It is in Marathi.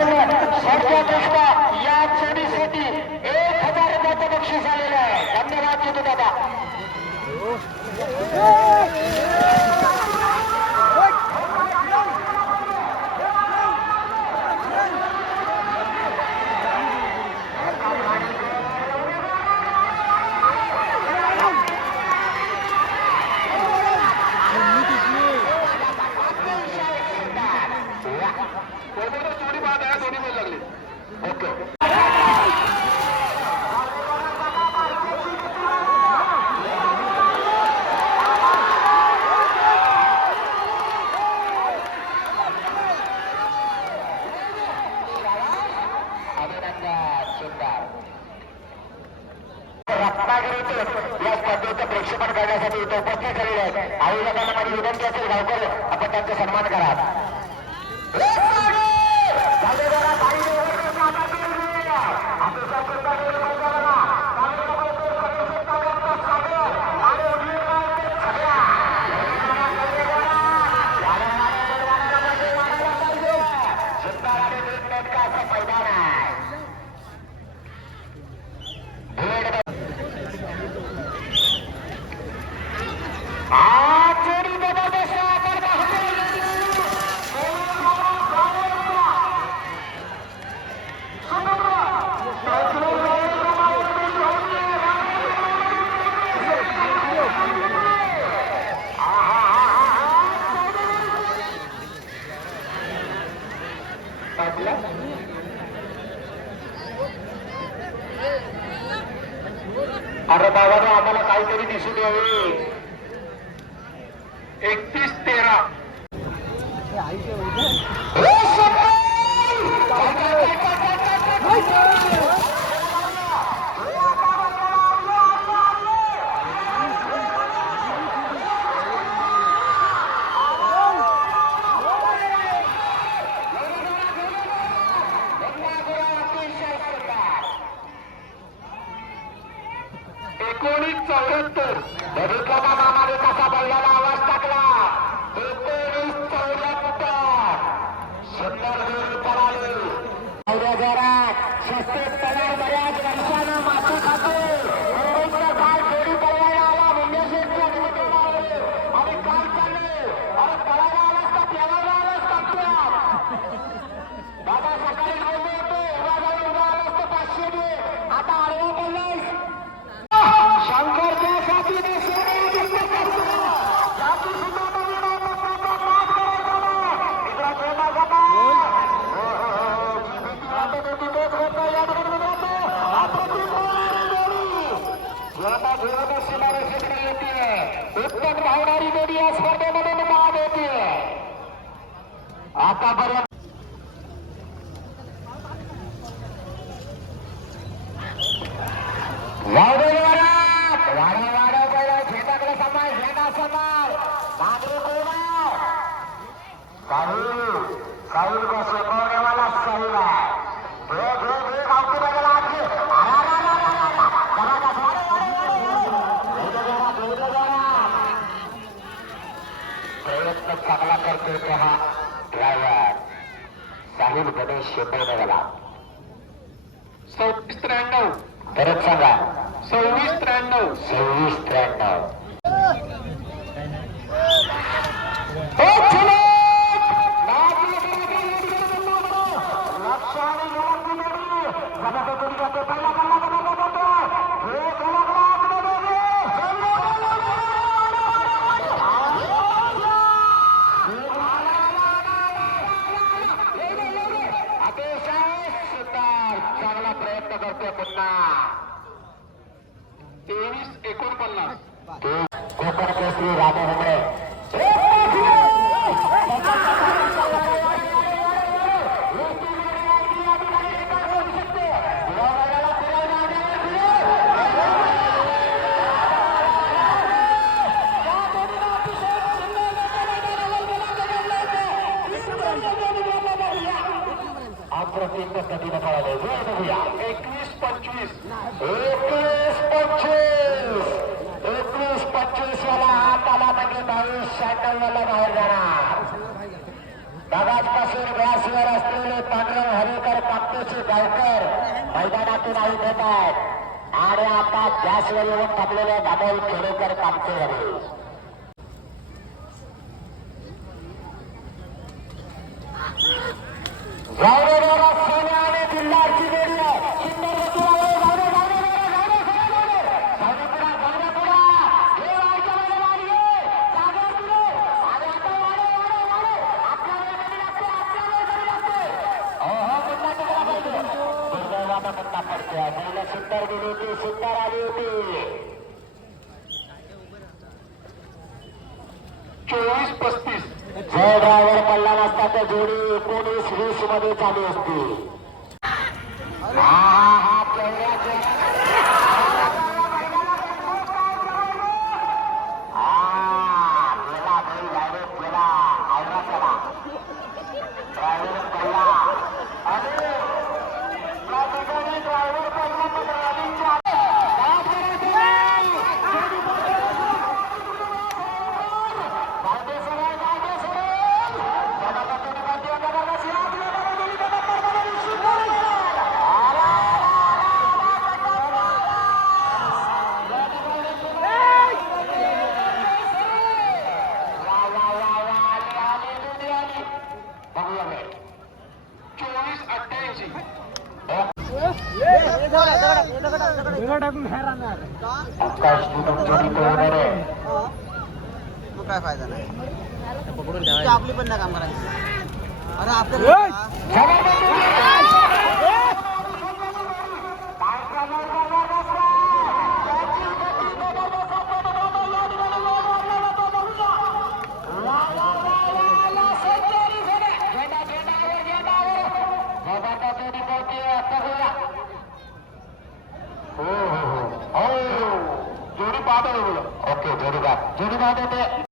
जबरदस्त खूप गेला या जोडीसाठी एक हजार रुपयाचं बक्षीस आलेलं आहे. धन्यवाद दादा. या स्पर्धेचं प्रेक्षेपण करण्यासाठी इथे उपस्थित झालेले आहेत. आयोजकांना माझी विनंती असेल गावकर आपण त्यांचा सन्मान करा मैदान आहे भेट आचरी जबरदस्त आपण अरे बाबा आम्हाला काहीतरी दिसून यावे एकतीस तेरा. চৌহত্তর ভবিষ্যৎ আমাদের কথা বলবে না पहिला शेताकडे समाल शेता समाल नागरी कोण साहिल साहिल का सोपवण्यावाला प्रयत्न चांगला करतोय तो हा ड्रायव्हर साहिल गणेश शेपवण्यावाला सव्वीस त्र्याण्णव. परत सांगा. सव्वीस त्र्याण्णव. सव्वीस त्र्याण्णव. तेवीस एकोणपन्नास. कोकण केसरी राजा अप्रतिम पद्धतीनं पळाले. वेळ बघूया. एकवीस पंचवीस एकवीस पंचवीस एकवीस पंचवीस वाला हात आला मैदानाला बाहेर जाणार. बघाजपासून व्यासवर असलेले पांढरे हरेकर कापतेचे गावकर मैदानातून आई घेत आहेत. आणि आता गॅसवर येऊन थांबलेले दामोल खेडेकर कामते झाले जाऊ दे बाबा, पुन्हा सुंदर गेली होती, सुंदर आली होती. चोवीस पस्तीस. जय ड्रायव्हर पडला नसता तर जोडी. एकोणीस वीसमध्ये चालू असते. हा हा हा केवढ्याचे हा गेला बैल डायरेक्ट गेला आवरा चला ड्रायव्हर पडला अरे या ठिकाणी ड्रायव्हर पडला तर ड्रायव्हिंगच्या काय करायचं नाही. कायदे सरळ, कायदे सरळ. बाबा, बाबा, बाबा, बाबा, बाबा, बाबा, शिवाजी बाबा, बाबा, बाबा, बाबा, बाबा, बाबा, शिवाजी बाबा. आला, आला, आला, आला, आला, आला. वा, वा, वा, वा, आली, आली, आली, आली. बघूया. चोवीस अठ्ठ्याऐंशी काय फायदा नाही ती आपली पण नाही काम करायची. अरे आपल्याला हो